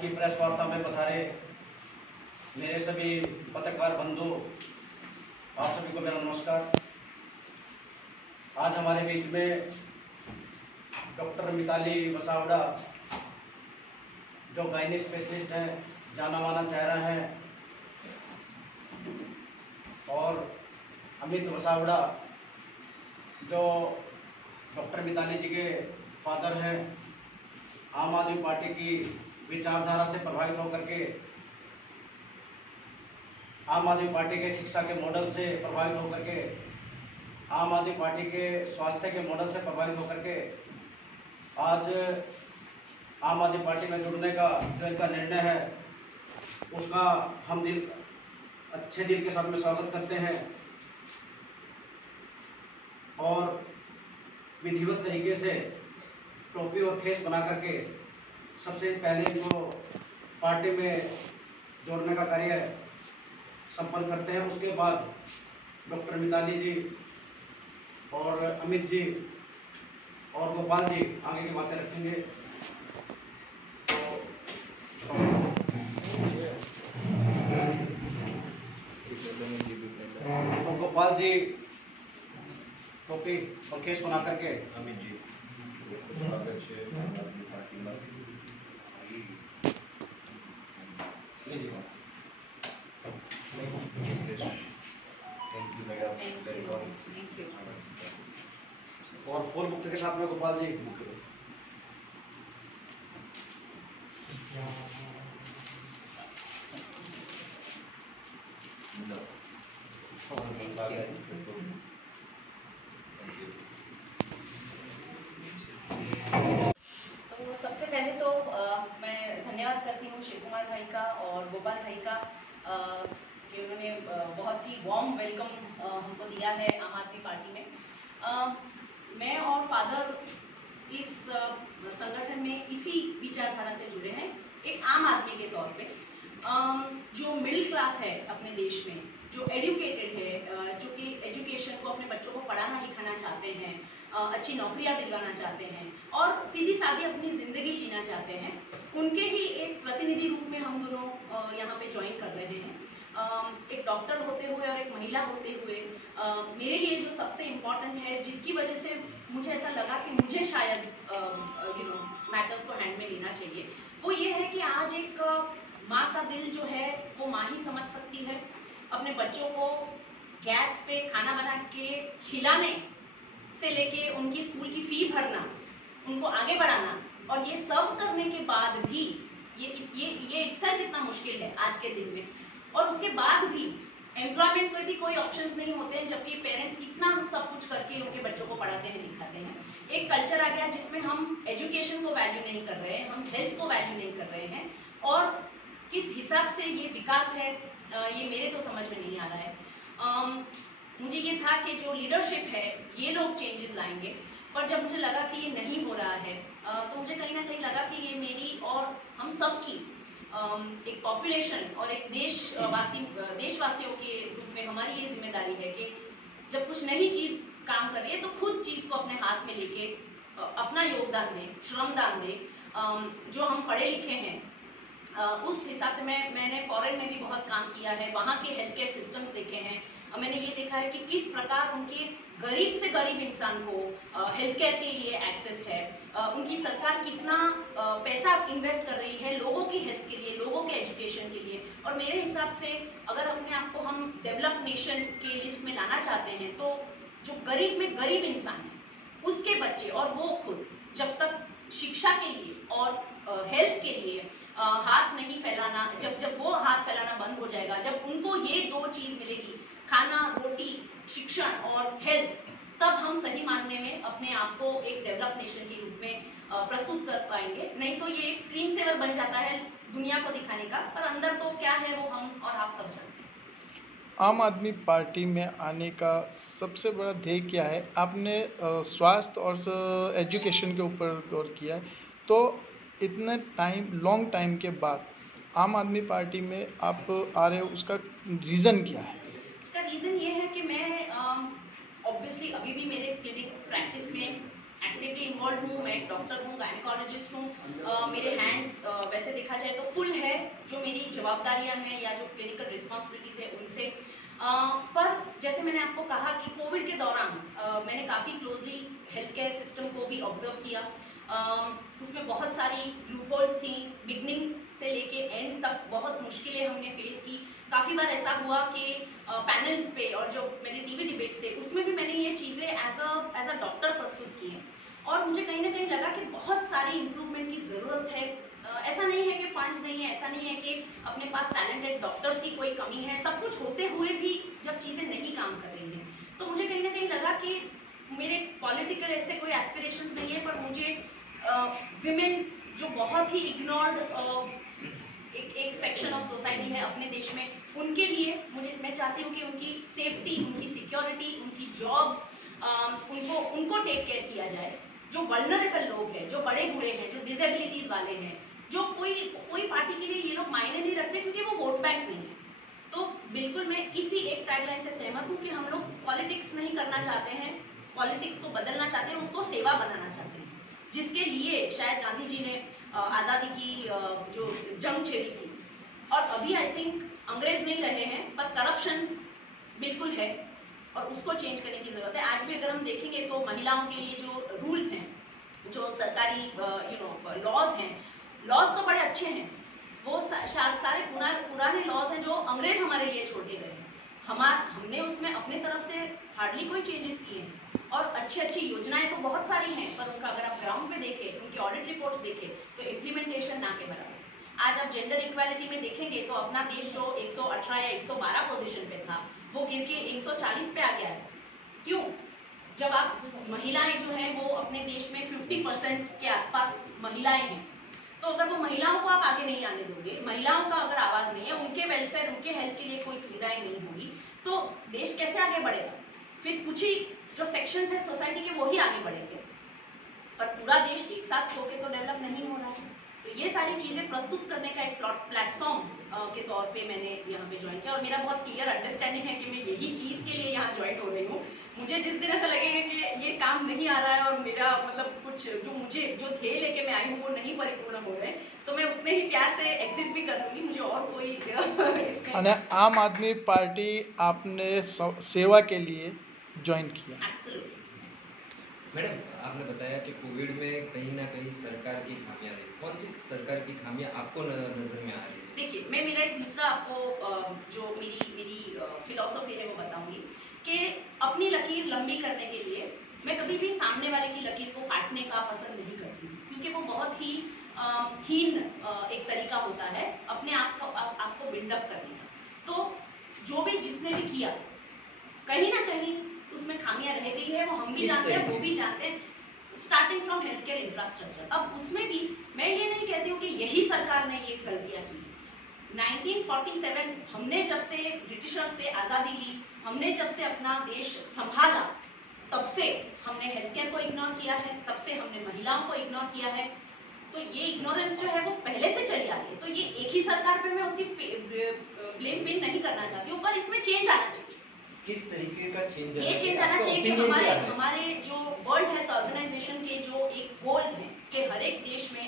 की प्रेस वार्ता में पधारे मेरे सभी पत्रकार बंधु, आप सभी को मेरा नमस्कार। आज हमारे बीच में डॉक्टर मिताली वसावड़ा, जो गायनी स्पेशलिस्ट हैं, जाना माना चेहरा है, और अमित वसावड़ा, जो डॉक्टर मिताली जी के फादर हैं, आम आदमी पार्टी की विचारधारा से प्रभावित होकर के, आम आदमी पार्टी के शिक्षा के मॉडल से प्रभावित होकर के, आम आदमी पार्टी के स्वास्थ्य के मॉडल से प्रभावित होकर के आज आम आदमी पार्टी में जुड़ने का जो इनका निर्णय है, उसका हम अच्छे दिल के साथ में स्वागत करते हैं। और विधिवत तरीके से टोपी और खेस बना करके सबसे पहले जो पार्टी में जोड़ने का कार्य संपन्न करते हैं, उसके बाद डॉक्टर मिताली जी और अमित जी और गोपाल जी आगे की बातें रखेंगे। तो गोपाल जी टोपी और केस बना करके अमित जी स्वागत है पार्टी में। Thank you madam. और फूल बुके के साथ में गोपाल जी। तो सबसे पहले तो मैं धन्यवाद करती हूँ शिव कुमार भाई का और गोपाल भाई का कि उन्होंने बहुत ही वार्म वेलकम हमको दिया है आम आदमी पार्टी में। मैं और फादर इस संगठन में इसी विचारधारा से जुड़े हैं, एक आम आदमी के तौर पे, जो मिडिल क्लास है अपने देश में, जो एजुकेटेड है, जो कि एजुकेशन को, अपने बच्चों को पढ़ाना लिखाना चाहते हैं, अच्छी नौकरियां दिलवाना चाहते हैं और सीधी सादी अपनी ज़िंदगी जीना चाहते हैं, उनके ही एक प्रतिनिधि रूप में हम दोनों यहाँ पे ज्वाइन कर रहे हैं। एक डॉक्टर होते हुए और एक महिला होते हुए मेरे लिए जो सबसे इम्पॉर्टेंट है, जिसकी वजह से मुझे ऐसा लगा कि मुझे शायद मैटर्स को हैंड में लेना चाहिए, वो ये है कि आज एक माँ का दिल जो है वो माँ ही समझ सकती है। अपने बच्चों को गैस पे खाना बना के खिलाने से लेके उनकी स्कूल की फी भरना, उनको आगे बढ़ाना, और ये सब करने के बाद भी ये इट्सेल्फ इतना मुश्किल है आज के दिन में, और उसके बाद भी एम्प्लॉयमेंट में भी कोई ऑप्शंस नहीं होते हैं, जबकि पेरेंट्स इतना सब कुछ करके उनके बच्चों को पढ़ाते हैं लिखाते हैं। एक कल्चर आ गया जिसमें हम एजुकेशन को वैल्यू नहीं कर रहे हैं, हम हेल्थ को वैल्यू नहीं कर रहे हैं, और किस हिसाब से ये विकास है ये मेरे तो समझ में नहीं आ रहा है। मुझे ये था कि जो लीडरशिप है ये लोग चेंजेस लाएंगे, पर जब मुझे लगा कि ये नहीं हो रहा है तो मुझे कहीं ना कहीं लगा कि ये मेरी और हम सब की एक पॉपुलेशन और एक देशवासियों के रूप में हमारी ये जिम्मेदारी है कि जब कुछ नई चीज़ काम कर रही है तो खुद चीज़ को अपने हाथ में लेके अपना योगदान दें, श्रमदान दें। जो हम पढ़े लिखे हैं उस हिसाब से मैंने फॉरेन में भी बहुत काम किया है, वहाँ के हेल्थ केयर सिस्टम्स देखे हैं। मैंने ये देखा है कि किस प्रकार उनके गरीब से गरीब इंसान को हेल्थ केयर के लिए एक्सेस है, उनकी सरकार कितना पैसा इन्वेस्ट कर रही है लोगों की हेल्थ के लिए, लोगों के एजुकेशन के लिए। और मेरे हिसाब से अगर अपने आप को हम डेवलप्ड नेशन के लिस्ट में लाना चाहते हैं तो जो गरीब में गरीब इंसान है उसके बच्चे और वो खुद जब तक शिक्षा के लिए और हेल्थ के लिए हाथ नहीं फैलाना, जब वो हाथ फैलाना बंद हो जाएगा, जब उनको ये दो चीज़ मिलेगी, खाना, रोटी, शिक्षण और हेल्थ, तब हम सही मानने में अपने आप को एक डेवलप्ड नेशन के रूप में प्रस्तुत कर पाएंगे। नहीं तो ये एक स्क्रीन सेवर बन जाता है दुनिया को दिखाने का, पर अंदर तो क्या है वो हम और आप सब जानते हैं। आम आदमी पार्टी में आने का सबसे बड़ा ध्येय क्या है? आपने स्वास्थ्य और एजुकेशन के ऊपर गौर किया है, तो इतने लॉन्ग टाइम के बाद आम आदमी पार्टी में आप आ रहे हो, उसका रीज़न क्या है? इसका रीज़न ये है कि मैं ऑब्वियसली अभी भी मेरे क्लिनिक प्रैक्टिस में एक्टिवली इन्वॉल्व हूँ, मैं एक डॉक्टर हूँ, गायनेकोलॉजिस्ट हूँ। मेरे हैंड्स वैसे देखा जाए तो फुल है जो मेरी जवाबदारियाँ हैं या जो क्लिनिकल रिस्पॉन्सिबिलिटीज़ है उनसे। पर जैसे मैंने आपको कहा कि कोविड के दौरान मैंने काफ़ी क्लोजली हेल्थ केयर सिस्टम को भी ऑब्जर्व किया। उसमें बहुत सारी लूपहोल्स थी, बिगनिंग से लेके एंड तक बहुत मुश्किलें हमने फेस की। काफ़ी बार ऐसा हुआ कि पैनल्स पे और जो मेरे टीवी डिबेट्स थे उसमें भी मैंने ये चीज़ें एज अ डॉक्टर प्रस्तुत की हैं और मुझे कहीं ना कहीं लगा कि बहुत सारी इम्प्रूवमेंट की ज़रूरत है। ऐसा नहीं है कि फंड्स नहीं है, ऐसा नहीं है कि अपने पास टैलेंटेड डॉक्टर्स की कोई कमी है। सब कुछ होते हुए भी जब चीज़ें नहीं काम कर रही हैं तो मुझे कहीं ना कहीं लगा कि मेरे पॉलिटिकल ऐसे कोई एस्पिरेशंस नहीं है, पर मुझे विमेन जो बहुत ही इग्नोर्ड एक सेक्शन ऑफ सोसाइटी है अपने देश में, उनके लिए मैं चाहती हूँ कि उनकी सेफ्टी, उनकी सिक्योरिटी, उनकी जॉब्स उनको टेक केयर किया जाए। जो वल्नरेबल लोग हैं, जो बड़े बूढ़े हैं, जो डिसेबिलिटीज वाले हैं, जो कोई पार्टी के लिए ये लोग मायने नहीं रखते क्योंकि वो वोट बैंक नहीं है। तो बिल्कुल मैं इसी एक टाइपलाइन से सहमत हूँ कि हम लोग पॉलिटिक्स नहीं करना चाहते हैं, पॉलिटिक्स को बदलना चाहते हैं, उसको सेवा बनाना चाहते हैं, जिसके लिए शायद गांधी जी ने आज़ादी की जो जंग छेड़ी थी। और अभी आई थिंक अंग्रेज नहीं रहे हैं, पर करप्शन बिल्कुल है और उसको चेंज करने की जरूरत है। आज भी अगर हम देखेंगे तो महिलाओं के लिए जो रूल्स हैं, जो सरकारी लॉज हैं, लॉज तो बड़े अच्छे हैं, वो सारे पुराने लॉज हैं जो अंग्रेज हमारे लिए छोड़ के गए हैं। हमने उसमें अपने तरफ से हार्डली कोई चेंजेस किए हैं और अच्छी योजनाएं तो बहुत सारी हैं, पर उनका अगर आप ग्राउंड पे देखें, उनकी ऑडिट रिपोर्ट्स देखें तो इम्प्लीमेंटेशन ना के बराबर। आज आप जेंडर इक्वालिटी में देखेंगे तो अपना देश जो 118 या 112 पोजीशन पे था वो गिर के 140 पे आ गया है। क्यों? जब आप महिलाएं जो हैं वो अपने देश में 50% के आसपास महिलाएं हैं, तो अगर वो महिलाओं को आप आगे नहीं आने दोगे, महिलाओं का अगर आवाज नहीं है, उनके वेलफेयर, उनके हेल्थ के लिए कोई सुविधाएं नहीं होगी, तो देश कैसे आगे बढ़ेगा? फिर कुछ ही जो सेक्शंस है सोसाइटी के वो ही आगे बढ़ेंगे, पर पूरा देश एक साथ होके तो डेवलप नहीं हो रहा है। तो ये सारी चीजें प्रस्तुत करने का एक प्लेटफॉर्म के तौर पे मैंने यहाँ पे ज्वाइन किया और मेरा बहुत क्लियर अंडरस्टैंडिंग है कि मैं यही चीज के लिए यहाँ ज्वाइन हो रही हूँ। मुझे जिस दिन ऐसा लगेगा कि ये काम नहीं आ रहा है और मेरा मतलब कुछ जो ध्येय लेके मैं आई हूँ वो नहीं परिपूर्ण हो रहे, तो मैं उतने ही प्यार से एग्जिट भी कर दूंगी। मुझे और कोई आम आदमी पार्टी आपने सेवा के लिए ज्वाइन किया। एब्सोल्युटली। मैडम, आपने बताया कि कोविड में कहीं ना कहीं सरकार की खामियां रही, कौन सी सरकार की खामियां आपको नजर में आ रही है? देखिए, मैं मेरा एक दूसरा आपको जो मेरी फिलॉसफी है वो बताऊंगी कि अपनी लकीर लंबी करने के लिए मैं कभी भी सामने वाले की लकीर को काटने का पसंद नहीं करती, क्योंकि वो बहुत ही हीन एक तरीका होता है अपने आपको बिल्डअप करने का। तो जो भी जिसने भी किया कहीं ना कहीं उसमें खामियां रह गई है, वो हम भी जानते हैं, वो भी जानते हैं, starting from health care infrastructure. अब उसमें भी मैं ये नहीं कहती हूँ कि यही सरकार ने ये गलतियां की। 1947 हमने जब से ब्रिटिशर्स से आज़ादी ली, हमने जब से अपना देश संभाला, तब से हमने हेल्थ केयर को इग्नोर किया है, तब से हमने महिलाओं को इग्नोर किया है। तो ये इग्नोरेंस जो है वो पहले से चली आ रही है। तो ये एक ही सरकार पे मैं उसकी ब्लेम पिन नहीं करना चाहती हूँ, पर इसमें चेंज आना चाहिए। किस तरीके का चेंज ये चेंज आना चाहिए कि हमारे जो वर्ल्ड हेल्थ ऑर्गेनाइजेशन के जो एक गोल्स हैं कि हर एक देश में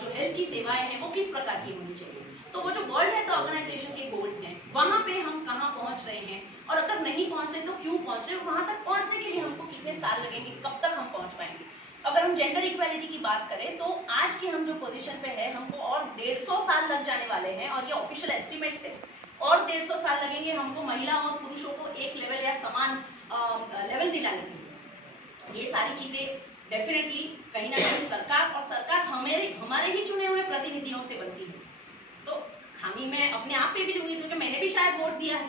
जो हेल्थ की सेवाएं हैं वो किस प्रकार की होनी चाहिए, तो वो जो वर्ल्ड हेल्थ ऑर्गेनाइजेशन के गोल्स हैं वहाँ पे हम कहाँ पहुँच रहे हैं, और अगर नहीं पहुँच रहे तो क्यों पहुँच रहे हैं, वहाँ तक पहुँचने के लिए हमको कितने साल लगेंगे, कब तक हम पहुँच पाएंगे। अगर हम जेंडर इक्वालिटी की बात करें तो आज की हम जो पोजीशन पे है हमको और 150 साल लग जाने वाले हैं, और ये ऑफिशियल एस्टिमेट से और 150 साल लगेंगे हमको महिला और पुरुषों को एक लेवल या समान लेवल दिलाने के लिए। ये सारी चीजें डेफिनेटली कहीं ना कहीं सरकार हमारे ही चुने हुए प्रतिनिधियों से बनती है। तो खामी मैं अपने आप पे भी लूंगी क्योंकि मैंने भी शायद वोट दिया है,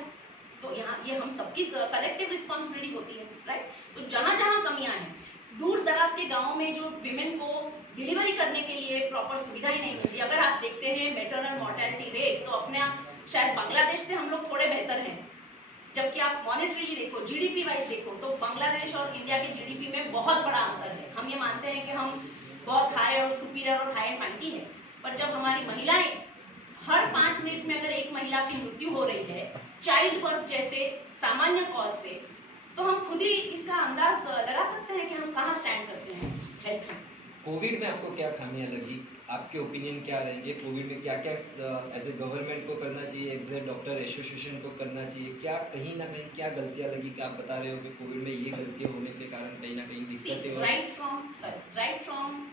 तो यहाँ ये हम सबकी कलेक्टिव रिस्पॉन्सिबिलिटी होती है, राइट। तो जहाँ जहाँ कमियां हैं, दूर दराज के गाँव में जो विमेन को डिलीवरी करने के लिए प्रॉपर सुविधाएं नहीं मिलती। अगर आप देखते हैं मैटरनल मोर्टेलिटी रेट, तो अपने शायद बांग्लादेश से हम लोग थोड़े बेहतर हैं, जबकि आप मॉनेटरीली देखो, जीडीपी वाइज देखो, तो बांग्लादेश और इंडिया की जीडीपी में बहुत बड़ा अंतर है। हम ये मानते हैं कि हम बहुत हाई और सुपीरियर और हाई एंड फैंकी है, पर जब हमारी महिलाएं हर 5 मिनट में अगर एक महिला की मृत्यु हो रही है चाइल्ड बर्थ जैसे सामान्य कॉज से, तो हम खुद ही इसका अंदाज लगा सकते हैं कि हम कहाँ स्टैंड करते हैं हेल्थ में। कोविड में आपको क्या खामियां लगी, आपके ओपिनियन क्या रहेंगे? कोविड में क्या क्या एज ए गवर्नमेंट को करना चाहिए, एज ए डॉक्टर एसोसिएशन को करना चाहिए, क्या कहीं ना कहीं क्या गलतियां लगी कि आप बता रहे हो कि कोविड में ये गलतियां होने के कारण कहीं ना कहीं दिक्कतें हुई? राइट फ्रॉम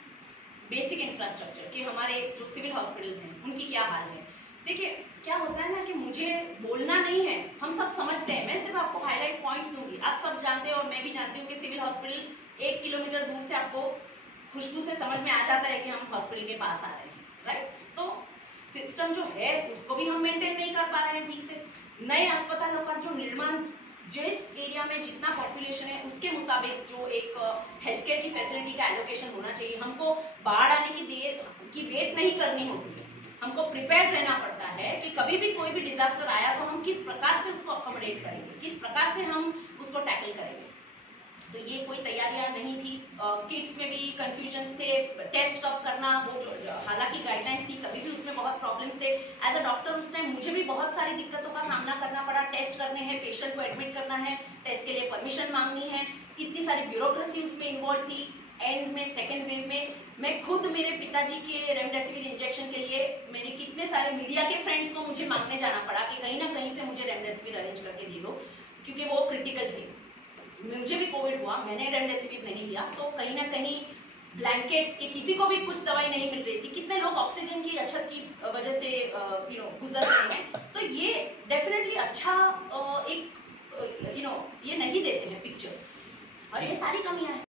बेसिक इंफ्रास्ट्रक्चर कि हमारे जो सिविल हॉस्पिटल्स हैं उनकी क्या हाल है। देखिए क्या होता है ना कि मुझे बोलना नहीं है, हम सब समझते हैं, मैं सिर्फ आपको हाईलाइट पॉइंट्स दूंगी। आप सब जानते हैं और मैं भी जानती हूँ कि सिविल हॉस्पिटल 1 किलोमीटर दूर से आपको खुशबू से समझ में आ जाता है कि हम हॉस्पिटल के पास आ रहे हैं, राइट। तो सिस्टम जो है उसको भी हम मेंटेन नहीं कर पा रहे हैं ठीक से। नए अस्पतालों का जो निर्माण, जिस एरिया में जितना पॉपुलेशन है उसके मुताबिक जो एक हेल्थ केयर की फैसिलिटी का एलोकेशन होना चाहिए। हमको बाढ़ आने की देर की वेट नहीं करनी होती है, हमको प्रिपेयर्ड रहना पड़ता है कि कभी भी कोई भी डिजास्टर आया तो हम किस प्रकार से उसको अकोमोडेट करेंगे, किस प्रकार से हम उसको टैकल करेंगे। तो ये कोई तैयारियां नहीं थी। किट्स में भी कंफ्यूजन्स थे, टेस्ट कब करना, वो जो हालांकि गाइडलाइंस थी, कभी भी उसमें बहुत प्रॉब्लम्स थे। एज अ डॉक्टर उस टाइम मुझे भी बहुत सारी दिक्कतों का सामना करना पड़ा। टेस्ट करने हैं, पेशेंट को एडमिट करना है, टेस्ट के लिए परमिशन मांगनी है, इतनी सारी ब्यूरोक्रेसी उसमें इन्वॉल्व थी। एंड में सेकेंड वेव में मैं खुद मेरे पिताजी के रेमडेसिविर इंजेक्शन के लिए मैंने कितने सारे मीडिया के फ्रेंड्स को मुझे मांगने जाना पड़ा कि कहीं ना कहीं से मुझे रेमडेसिविर अरेंज करके दे दो, क्योंकि वो क्रिटिकल थे। मुझे भी कोविड हुआ, मैंने रेमडेसिविर नहीं लिया, तो कहीं ना कहीं ब्लैंकेट के किसी को भी कुछ दवाई नहीं मिल रही थी। कितने लोग ऑक्सीजन की अछत की वजह से गुजर रहे हैं। तो ये डेफिनेटली अच्छा एक ये नहीं देते हैं पिक्चर, और ये सारी कमियां हैं।